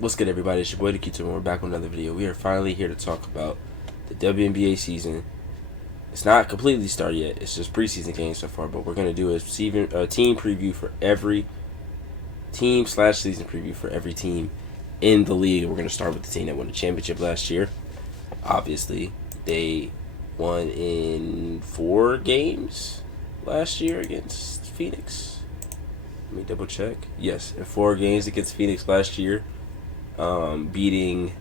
What's good, everybody? It's your boy, the and we're back with another video. We are finally here to talk about the WNBA season. It's not completely started yet. It's just preseason games so far, but we're going to do a team preview for every team / season preview for every team in the league. We're going to start with the team that won the championship last year. Obviously, they won in 4 games last year against Phoenix. Let me double check. Yes, in 4 games against Phoenix last year. Beating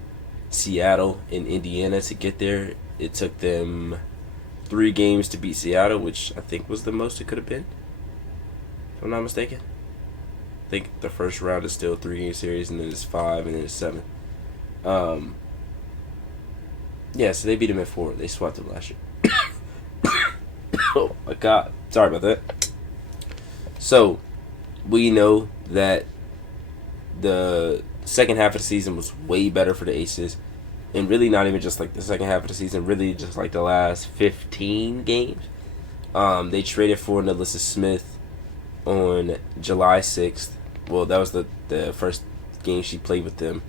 Seattle and Indiana to get there. It took them 3 games to beat Seattle, which I think was the most it could have been, if I'm not mistaken. I think the first round is still a 3-game series, and then it's 5, and then it's 7. Yeah, so they beat them at 4. They swept them last year. Oh my God, sorry about that. So we know that the second half of the season was way better for the Aces, and really not even just like the second half of the season, really just like the last 15 games. They traded for NaLyssa Smith on July 6th. Well, that was the first game she played with them.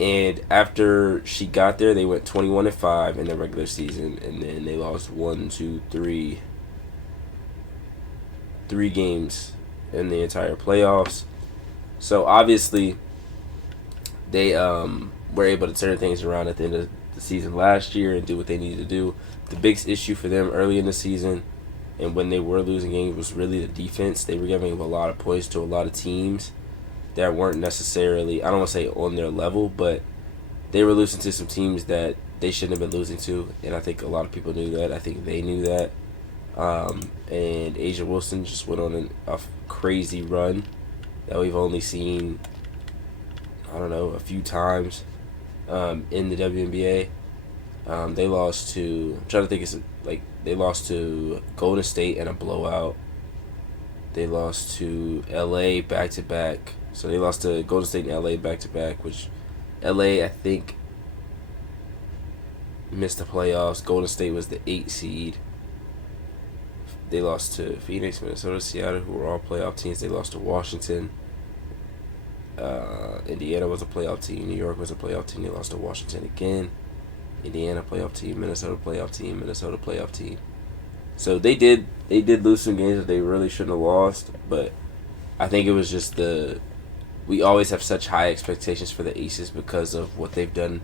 And after she got there, they went 21-5 in the regular season, and then they lost 3 games in the entire playoffs. So obviously, they were able to turn things around at the end of the season last year and do what they needed to do. The biggest issue for them early in the season and when they were losing games was really the defense. They were giving up a lot of points to a lot of teams that weren't necessarily, I don't want to say on their level, but they were losing to some teams that they shouldn't have been losing to, and I think a lot of people knew that. I think they knew that. And A'ja Wilson just went on a crazy run that we've only seen, I don't know, a few times in the WNBA. They lost to, I'm trying to think, they lost to Golden State in a blowout. They lost to LA back-to-back. So they lost to Golden State and LA back-to-back, which LA, I think, missed the playoffs. Golden State was the 8 seed. They lost to Phoenix, Minnesota, Seattle, who were all playoff teams. They lost to Washington. Indiana was a playoff team. New York was a playoff team. They lost to Washington again. Indiana playoff team. Minnesota playoff team. Minnesota playoff team. So they did lose some games that they really shouldn't have lost. But I think it was just we always have such high expectations for the Aces because of what they've done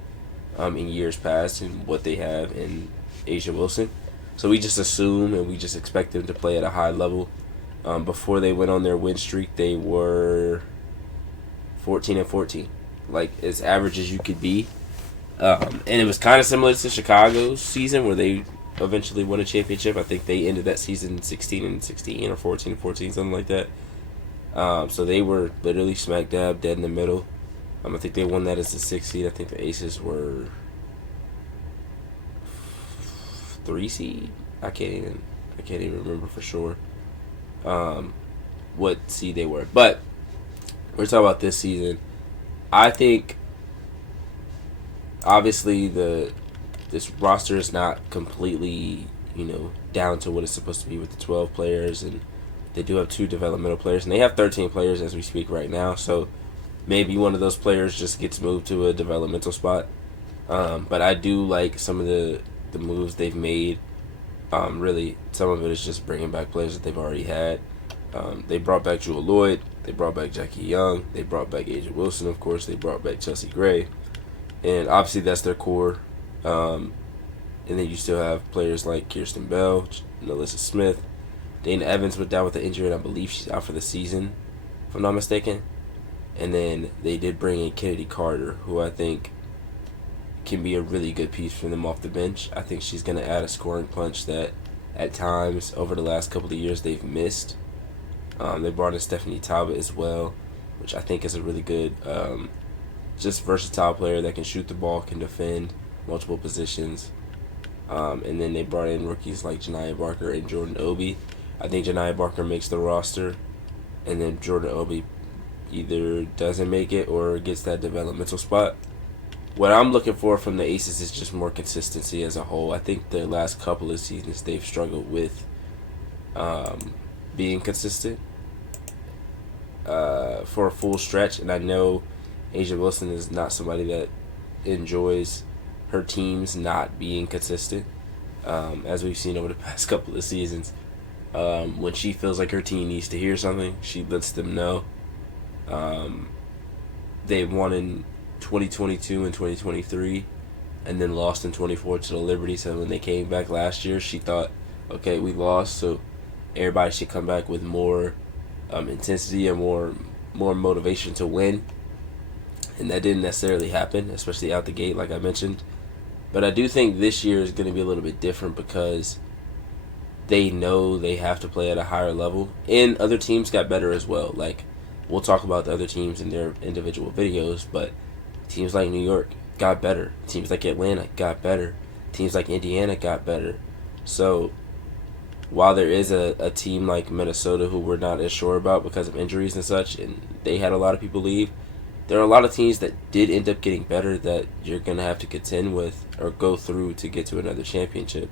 in years past and what they have in A'ja Wilson. So we just assume and we just expect them to play at a high level. Before they went on their win streak, they were 14-14, like as average as you could be. And it was kind of similar to Chicago's season where they eventually won a championship. I think they ended that season 16-16 or 14-14, something like that. So they were literally smack dab dead in the middle. I think they won that as the 6th seed. I think the Aces were 3 seed. I can't even remember for sure what seed they were. But we're talking about this season. I think obviously this roster is not completely, down to what it's supposed to be with the 12 players, and they do have 2 developmental players, and they have 13 players as we speak right now. So maybe one of those players just gets moved to a developmental spot. But I do like some of the moves they've made. Really, some of it is just bringing back players that they've already had. They brought back Jewel Lloyd. They brought back Jackie Young. They brought back A'ja Wilson, of course. They brought back Chelsea Gray. And obviously that's their core. And then you still have players like Kirsten Bell, NaLyssa Smith. Dana Evans went down with an injury, and I believe she's out for the season, if I'm not mistaken. And then they did bring in Kennedy Carter, who I think can be a really good piece for them off the bench. I think she's going to add a scoring punch that at times over the last couple of years they've missed. They brought in Stephanie Talbot as well, which I think is a really good, just versatile player that can shoot the ball, can defend multiple positions. And then they brought in rookies like Janiah Barker and Jordan Obi. I think Janiah Barker makes the roster, and then Jordan Obi either doesn't make it or gets that developmental spot. What I'm looking for from the Aces is just more consistency as a whole. I think the last couple of seasons they've struggled with being consistent for a full stretch, and I know A'ja Wilson is not somebody that enjoys her teams not being consistent, as we've seen over the past couple of seasons. When she feels like her team needs to hear something, she lets them know. They won in 2022 and 2023, and then lost in 24 to the Liberty. So when they came back last year, she thought, okay, we lost, so everybody should come back with more intensity and more motivation to win. And that didn't necessarily happen, especially out the gate, like I mentioned. But I do think this year is going to be a little bit different because they know they have to play at a higher level. And other teams got better as well. Like, we'll talk about the other teams in their individual videos, but teams like New York got better. Teams like Atlanta got better. Teams like Indiana got better. So while there is a team like Minnesota who we're not as sure about because of injuries and such, and they had a lot of people leave, there are a lot of teams that did end up getting better that you're going to have to contend with or go through to get to another championship.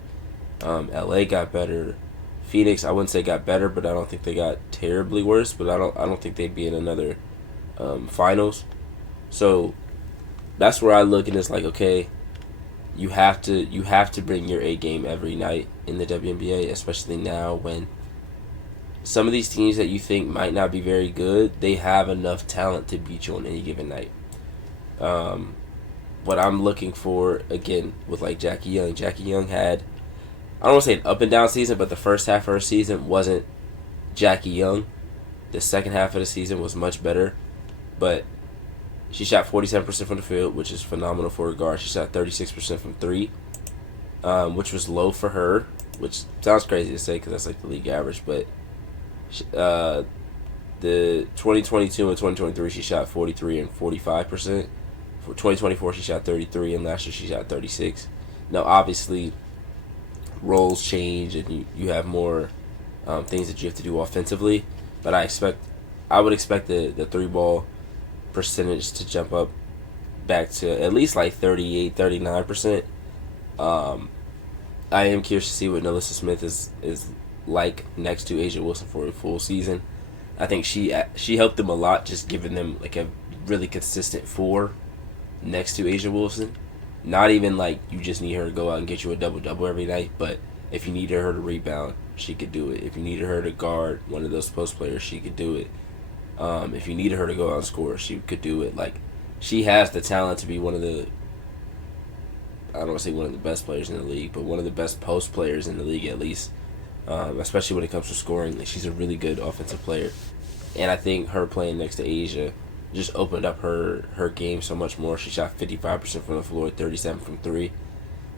LA got better. Phoenix, I wouldn't say got better, but I don't think they got terribly worse, but I don't think they'd be in another finals. So that's where I look, and it's like, okay, you have to bring your A game every night in the WNBA, especially now when some of these teams that you think might not be very good, they have enough talent to beat you on any given night. What I'm looking for, again, with like Jackie Young had, I don't want to say an up and down season, but the first half of her season wasn't Jackie Young. The second half of the season was much better, but she shot 47% from the field, which is phenomenal for a guard. She shot 36% from three, which was low for her, which sounds crazy to say because that's like the league average, but the 2022 and 2023 she shot 43 and 45%. For 2024 she shot 33, and last year she shot 36. Now obviously roles change and you have more things that you have to do offensively, but I would expect the three ball percentage to jump up back to at least like 38-39%. I am curious to see what NaLyssa Smith is like next to A'ja Wilson for a full season. I think she helped them a lot, just giving them like a really consistent four next to A'ja Wilson. Not even like you just need her to go out and get you a double-double every night, but if you needed her to rebound, she could do it. If you needed her to guard one of those post players, she could do it. If you needed her to go out and score, she could do it. Like, she has the talent to be one of the, I don't want to say one of the best players in the league, but one of the best post players in the league at least, especially when it comes to scoring. Like, she's a really good offensive player. And I think her playing next to A'ja just opened up her game so much more. She shot 55% from the floor, 37% from three.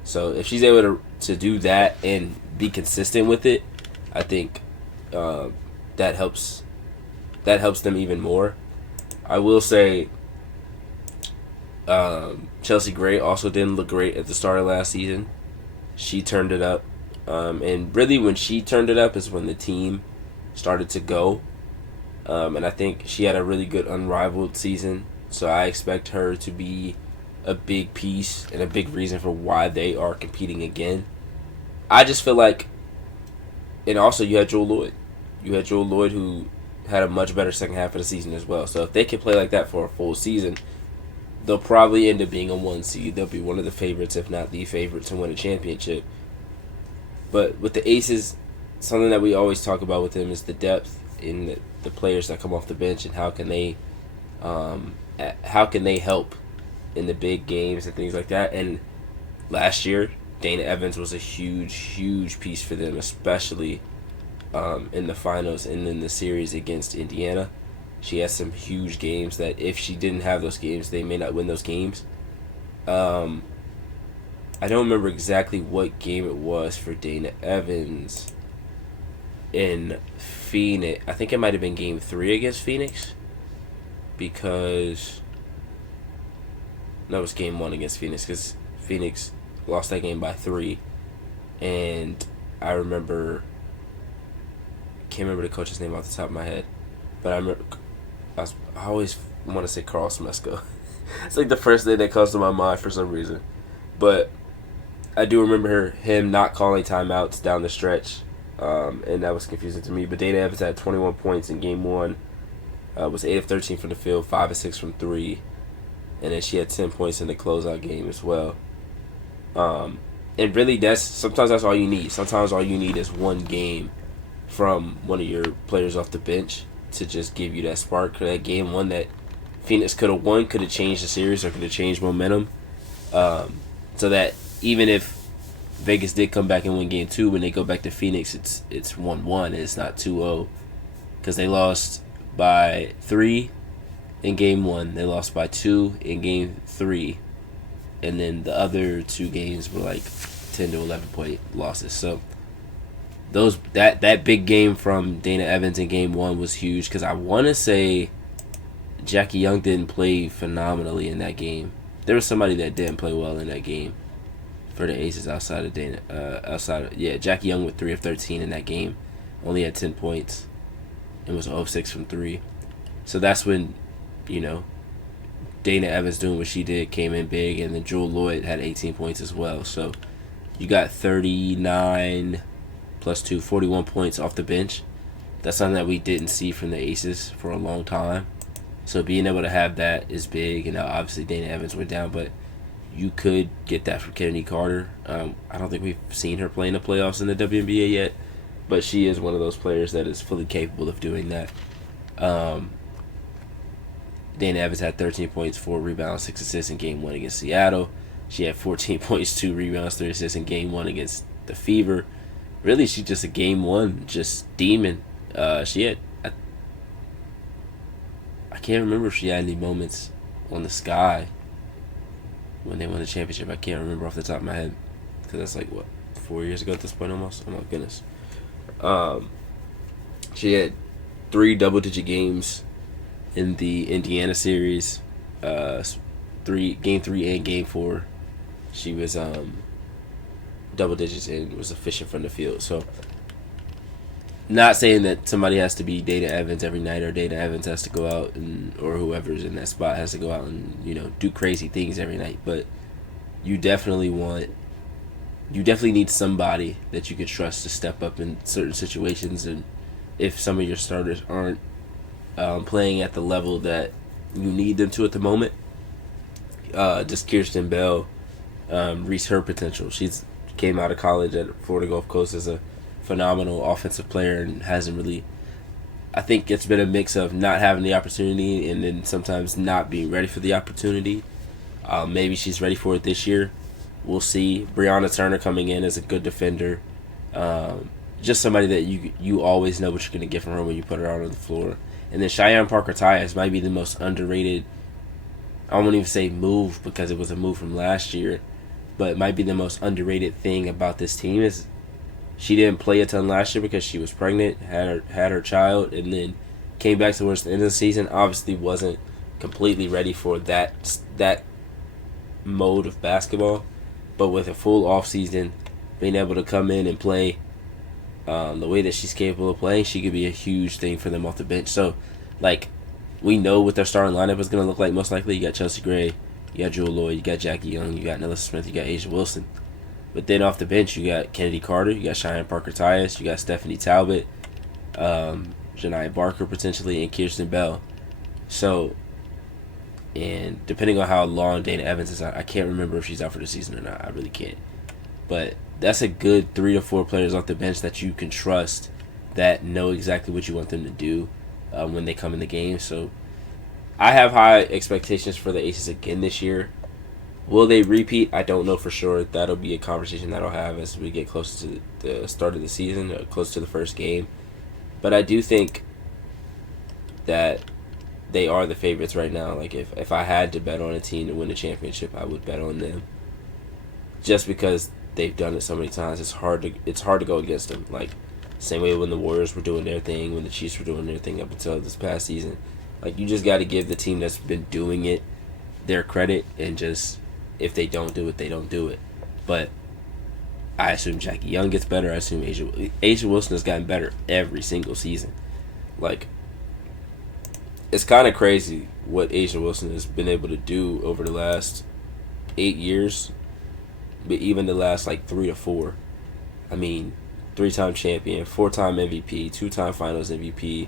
So if she's able to do that and be consistent with it, I think that helps them even more. I will say Chelsea Gray also didn't look great at the start of last season. She turned it up. And really when she turned it up is when the team started to go. And I think she had a really good unrivaled season. So I expect her to be a big piece and a big reason for why they are competing again. I just feel like, and also you had Joel Lloyd. You had Joel Lloyd who had a much better second half of the season as well. So if they can play like that for a full season, they'll probably end up being a 1 seed. They'll be one of the favorites, if not the favorite, to win a championship. But with the Aces, something that we always talk about with them is the depth in the players that come off the bench and how can they help in the big games and things like that. And last year, Dana Evans was a huge piece for them, especially in the finals and in the series against Indiana. She has some huge games that if she didn't have those games, they may not win those games. I don't remember exactly what game it was for Dana Evans in Phoenix. I think it might have been game 3 against Phoenix, because that was game 1 against Phoenix, because Phoenix lost that game by 3. And I can't remember the coach's name off the top of my head, but I always want to say Carl Smesko. It's like the first thing that comes to my mind for some reason. But I do remember him not calling timeouts down the stretch, and that was confusing to me. But Dana Evans had 21 points in game 1, was 8 of 13 from the field, 5 of 6 from 3, and then she had 10 points in the closeout game as well. And really, sometimes that's all you need. Sometimes all you need is one game from one of your players off the bench to just give you that spark. That game one that Phoenix could have won, could have changed the series or could have changed momentum. So that even if Vegas did come back and win game 2, when they go back to Phoenix, it's 1-1 and it's not 2-0, because they lost by 3 in game 1, they lost by 2 in game 3, and then the other 2 games were like 10 to 11 point losses. So that big game from Dana Evans in game 1 was huge, because I want to say Jackie Young didn't play phenomenally in that game. There was somebody that didn't play well in that game for the Aces outside of Dana. Jackie Young with 3 of 13 in that game, only had 10 points, and was 0-6 from 3. So that's when, Dana Evans doing what she did came in big, and then Jewel Lloyd had 18 points as well. So you got 39 plus 2, 41 points off the bench. That's something that we didn't see from the Aces for a long time. So being able to have that is big, and obviously Dana Evans went down, but you could get that from Kennedy Carter. I don't think we've seen her play in the playoffs in the WNBA yet, but she is one of those players that is fully capable of doing that. Dana Evans had 13 points, 4 rebounds, 6 assists in game 1 against Seattle. She had 14 points, 2 rebounds, 3 assists in game 1 against the Fever. Really, she's just a game 1, just demon. She had, I can't remember if she had any moments on the Sky when they won the championship. I can't remember off the top of my head, because that's 4 years ago at this point almost. Oh my goodness. She had 3 double-digit games in the Indiana series. Game 3 and game 4, she was double digits and was efficient from the field. So, not saying that somebody has to be Dana Evans every night, or Dana Evans has to go out or whoever's in that spot has to go out and do crazy things every night, but you definitely need somebody that you can trust to step up in certain situations. And if some of your starters aren't playing at the level that you need them to at the moment, just Kirsten Bell reached her potential. She's came out of college at Florida Gulf Coast as a phenomenal offensive player, and hasn't really, I think it's been a mix of not having the opportunity and then sometimes not being ready for the opportunity. Maybe she's ready for it this year. We'll see. Brianna Turner coming in as a good defender. Just somebody that you always know what you're going to get from her when you put her out on the floor. And then Cheyenne Parker-Tyus might be the most underrated, I won't even say move because it was a move from last year, but it might be the most underrated thing about this team is she didn't play a ton last year because she was pregnant, had her child, and then came back towards the end of the season. Obviously wasn't completely ready for that mode of basketball, but with a full off season, being able to come in and play the way that she's capable of playing, she could be a huge thing for them off the bench. So, we know what their starting lineup is going to look like most likely. You got Chelsea Gray, you got Jewel Lloyd, you got Jackie Young, you got NaLyssa Smith, you got A'ja Wilson. But then off the bench, you got Kennedy Carter, you got Cheyenne Parker-Tyus, you got Stephanie Talbot, Janiyah Barker potentially, and Kirsten Bell. So, and depending on how long Dana Evans is out, I can't remember if she's out for the season or not. I really can't. But that's a good 3 to 4 players off the bench that you can trust, that know exactly what you want them to do when they come in the game. So I have high expectations for the Aces again this year. Will they repeat? I don't know for sure. That'll be a conversation that I'll have as we get closer to the start of the season, or close to the first game. But I do think that they are the favorites right now. If I had to bet on a team to win the championship, I would bet on them. Just because they've done it so many times, it's hard to go against them. Same way when the Warriors were doing their thing, when the Chiefs were doing their thing up until this past season. You just got to give the team that's been doing it their credit, and just, if they don't do it, they don't do it. But I assume Jackie Young gets better. I assume A'ja Wilson has gotten better every single season. It's kind of crazy what A'ja Wilson has been able to do over the last 8 years, but even the last 3 to 4. I mean, 3-time champion, 4-time MVP, 2-time Finals MVP,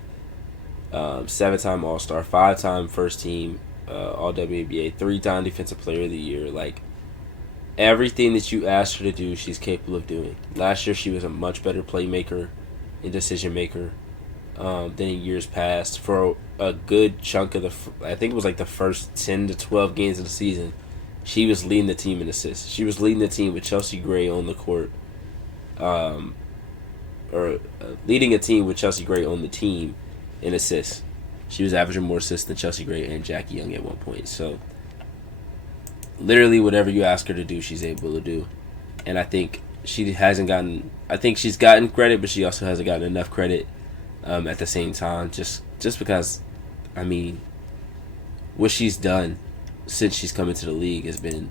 7-time All-Star, 5-time first team All WNBA, 3-time Defensive Player of the Year. Like, everything that you asked her to do, she's capable of doing. Last year, she was a much better playmaker and decision maker than in years past. For a good chunk of I think it was like the first 10 to 12 games of the season, she was leading the team in assists. She was leading the team with Chelsea Gray on the court, leading a team with Chelsea Gray on the team in assists. She was averaging more assists than Chelsea Gray and Jackie Young at one point. So, literally whatever you ask her to do, she's able to do. And I think she hasn't gotten... I think she's gotten credit, but she also hasn't gotten enough credit at the same time. Just because, I mean, what she's done since she's come into the league has been,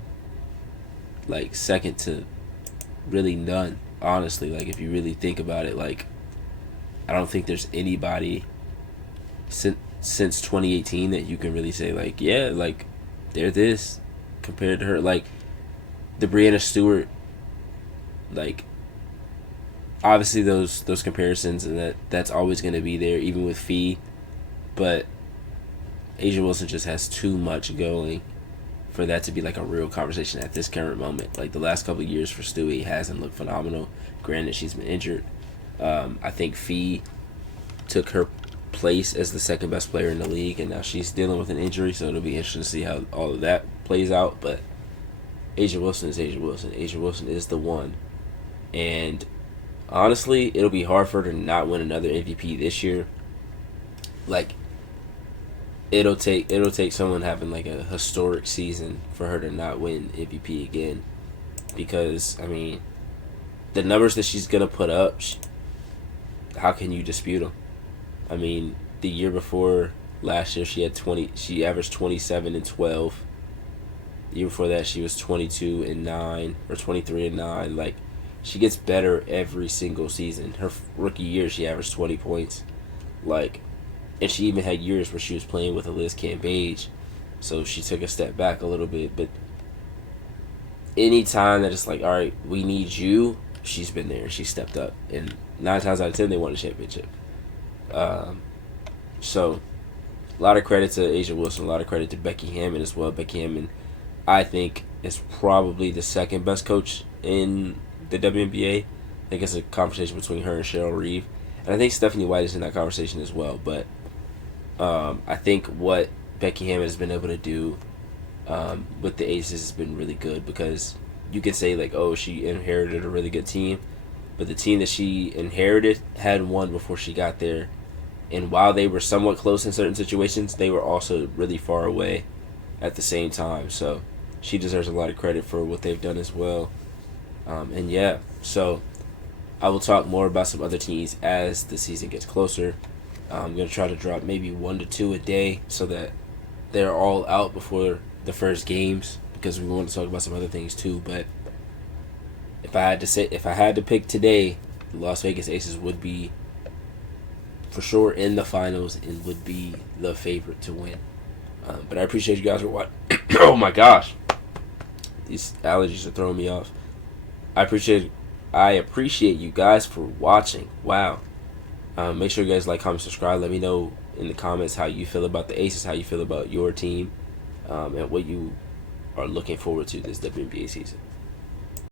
like, second to really none, honestly. Like, if you really think about it, like, I don't think there's anybody since 2018 that you can really say, like, yeah, like, they're this compared to her. Like, the Breanna Stewart, like, obviously those comparisons, and that's always going to be there, even with Fee. But A'ja Wilson just has too much going for that to be, like, a real conversation at this current moment. Like, the last couple of years for Stewie hasn't looked phenomenal. Granted, she's been injured. I think Fee took her place as the second best player in the league, and now she's dealing with an injury, so it'll be interesting to see how all of that plays out. But A'ja Wilson is A'ja Wilson. A'ja Wilson is the one. And honestly, it'll be hard for her to not win another MVP this year. Like, it'll take someone having, like, a historic season for her to not win MVP again. Because, I mean, the numbers that she's going to put up, how can you dispute them? I mean, the year before last year, she averaged 27 and 12. The year before that, she was 22 and 9 or 23 and 9. Like, she gets better every single season. Her rookie year, she averaged 20 points. Like, and she even had years where she was playing with a Liz Cambage, so she took a step back a little bit. But any time that it's like, all right, we need you, she's been there. She stepped up, and 9 times out of 10, they won a championship. So, a lot of credit to A'ja Wilson, a lot of credit to Becky Hammon as well. Becky Hammon, I think, is probably the second best coach in the WNBA. I think it's a conversation between her and Cheryl Reeve. And I think Stephanie White is in that conversation as well. But I think what Becky Hammon has been able to do with the Aces has been really good, because you could say, like, oh, she inherited a really good team. But the team that she inherited had won before she got there. And while they were somewhat close in certain situations, they were also really far away at the same time. So she deserves a lot of credit for what they've done as well. And yeah, so I will talk more about some other teams as the season gets closer. I'm going to try to drop maybe 1 to 2 a day so that they're all out before the first games, because we want to talk about some other things too. But if I had to pick today, the Las Vegas Aces would be for sure in the finals and would be the favorite to win. But I appreciate you guys for watching. Oh my gosh, these allergies are throwing me off. I appreciate you guys for watching. Wow. Make sure you guys like, comment, subscribe. Let me know in the comments how you feel about the Aces, how you feel about your team, and what you are looking forward to this WNBA season.